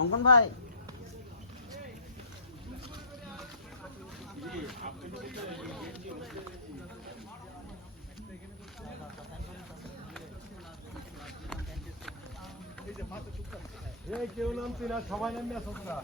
অঙ্কন ভাই কেউ নামছি না, সবাই নামে আসো তোরা।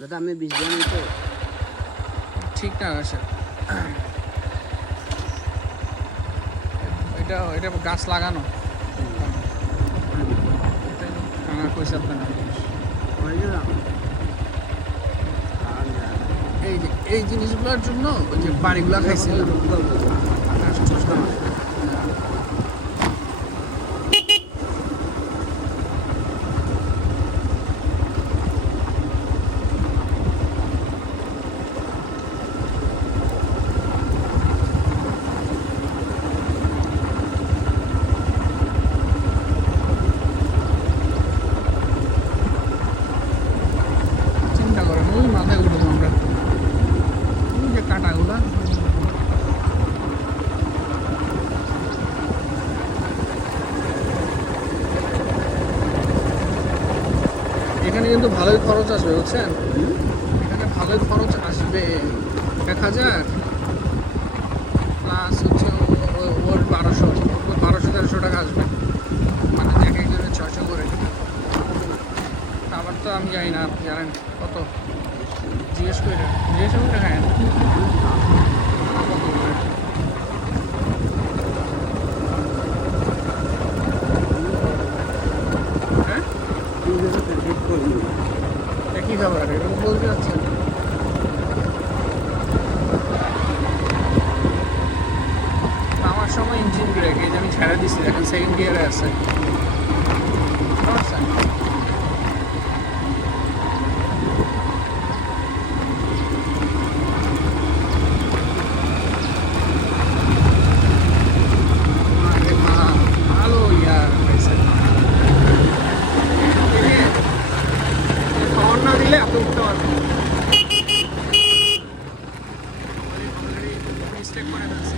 দাদা আমি বিষ জানি তো ঠিক না আসে এটা গাছ লাগানো কইছে আপনার এই জিনিসগুলোর জন্য ওই যে বাড়িগুলা খাইছিলাম এখানে কিন্তু ভালোই খরচ আসবে বুঝছেন এখানে ভালোই খরচ আসবে 1000 প্লাস হচ্ছে ওর 1200-1300 টাকা আসবে মানে এক একজনের 600 করে আবার তো আমি জানি না আপনি জানেন কত জিজ্ঞেস করে খায় না কি খাবার এরকম বলতে যাচ্ছেন আমার সময় ইঞ্জিন ব্রেক এই যে আমি ছেড়ে দিচ্ছি এখন সেকেন্ড গিয়ারে আছে ভালো ইয়ার না দিলে আপনি উঠতে পারবেন মিস্টেক করে ফেলছি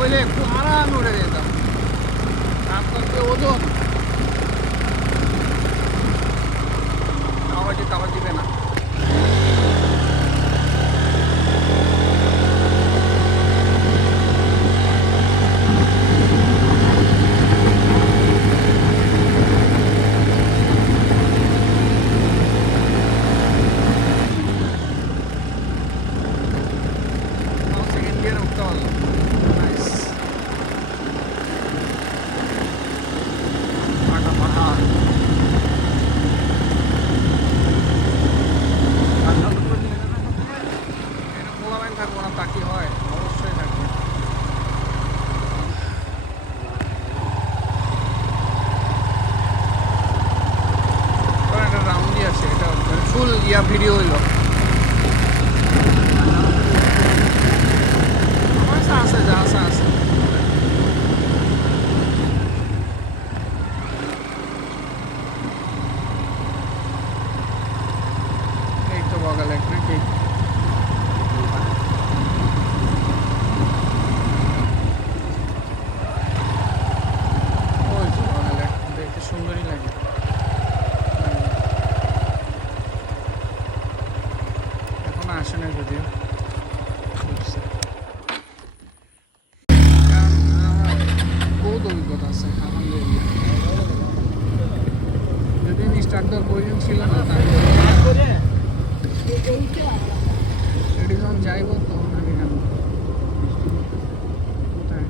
হইলে একটু আরাম উঠে যেতাম আপনার যে ওজন খাবার দিবে না সেকেন্ড গিয়ারে উঠতে পারলাম থাকবো না তা কি হয় অবশ্যই থাকবে একটা রাউন্ডই আছে এটা ফুল ভিডিও হইল আছে যা আছে এই তো বগালে নাকি সুন্দরই লাগে স্টার্ট দেওয়ার প্রয়োজন ছিল না, তাই এটি যখন যাইব তখন আমি কেন কোথায়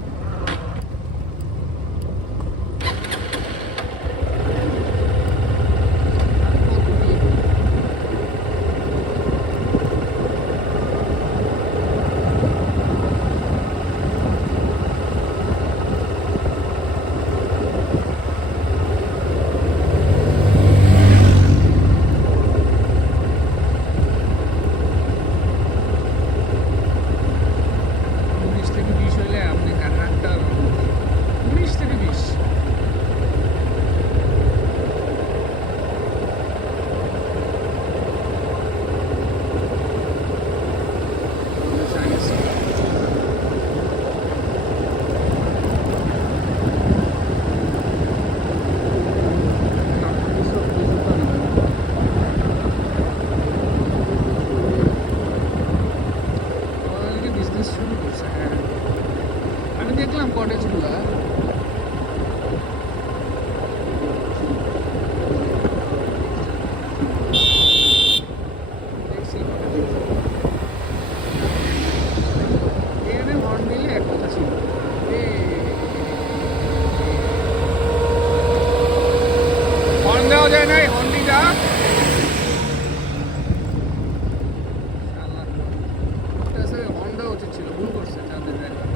বিজনেস শুরু করছে। হ্যাঁ, আমি দেখলাম কটেজগুলা এখানে হর্ন দিলে এক কথা ছিল, হর্ন দেওয়া যায় নাই, হর্ন দিটা হর্ন দেওয়া উচিত ছিল, ভুল করছে যাদের ড্রাইভার।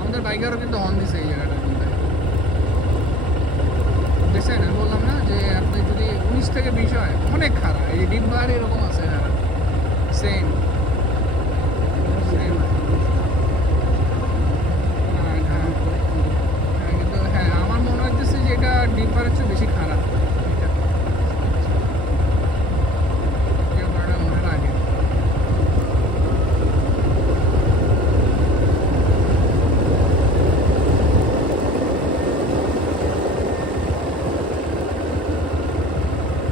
আমাদের বাইকারও কিন্তু হর্ন দিছে এই জায়গাটার মধ্যে, দেখছেন? আমি বললাম না যে আপনি যদি 19 থেকে 20 হয় অনেক খারাপ, এই ডিম্বার এরকম আছে খারাপ, সেম সেম। কিন্তু হ্যাঁ, আমার মনে হচ্ছে যে এটা ডিম্বারের চেয়ে বেশি খারাপ। এটা মনের আগে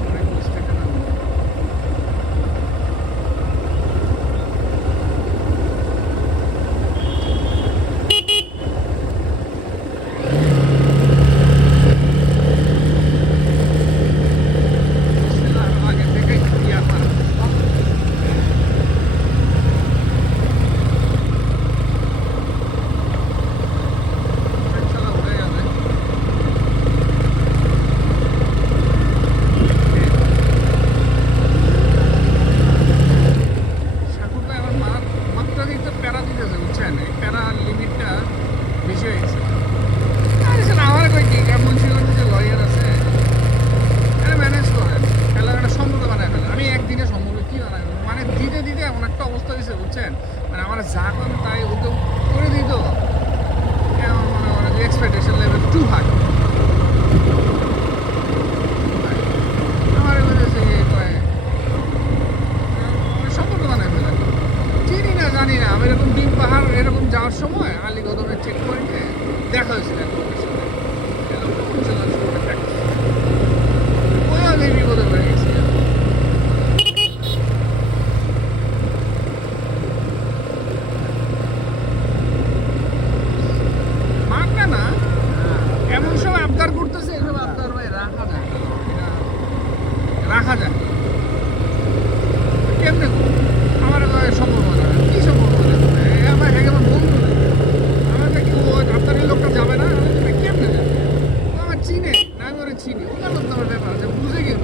অনেক মিস্টেক না। আগে থেকে ইয়া করা ইনশাআল্লাহ হয়ে যাবে। ঠাকুরটা এবার মাত্রা দিতে প্যারা দিতেছে, বুঝছেন? এই প্যারা লিমিটটা বেশি হয়ে গেছে। আরে স্যার, আমার কই কি মুন্সিগঞ্জে যে লয়ার আছে, এটা ম্যানেজ করেন, খেলার একটা সম্পর্ক বানায় ফেলেন। আমি একদিনে সম্পর্ক কি বানাই, মানে দিতে দিতে এমন একটা অবস্থা হয়েছে, বুঝছেন? মানে আমার যা করেন তাই ওকে করে দিত, আমার মনে হয় যে এক্সপেকটেশন লেভেল টু হাই। আমার বলেছে সম্পর্ক বানায় ফেলেন, চিনি না জানি না। আমি এরকম ডিম পাহাড় এরকম যাওয়ার সময় আলীগদমের চেক পয়েন্টে দেখা হয়েছিল এক লোকের সাথে, ওই আমি বিপদে পড়ে গেছি। মাগনা না, এমন সব আবদার করতেছে, এসব আবদার ভাই রাখা যায় না, এটা রাখা যায় না। কেমনে করবো? আমার সম্ভব না, কি সম্ভব না? আমার আমার বন্ধু নেই, আমার কি ও আবদারের লোকটা যাবে না? আমি বলি, কেমনে যাবে? ও আমার চিনে না, আমি ওরা চিনি, ওটা লোক তোমার ব্যাপার আছে, বুঝে গেল।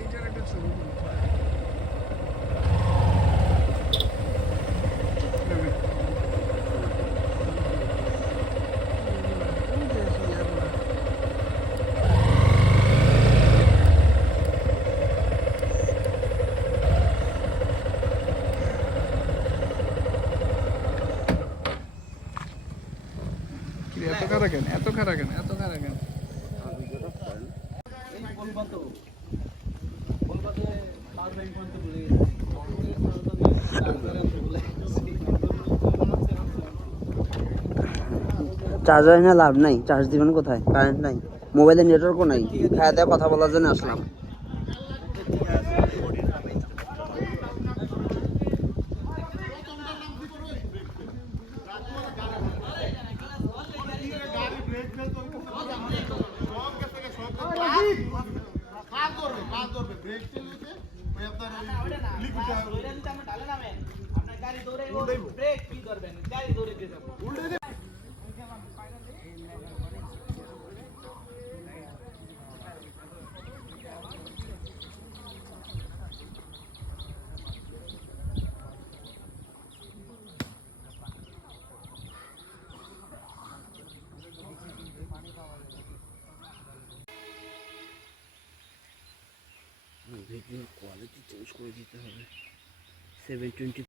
এই জায়গাটা ছবি এত খারাপ কেন, এত খারাপ কেন, এত খারাপ কেন? চার্জার না লাভ নাই, চার্জ দিবেন কোথায়? কারেন্ট নাই, মোবাইলে নেটওয়ার্কও নাই। খাওয়া দাওয়া কথা বলার জন্য আসলাম। ভিডিওর কোয়ালিটি চেঞ্জ করে দিতে হবে 720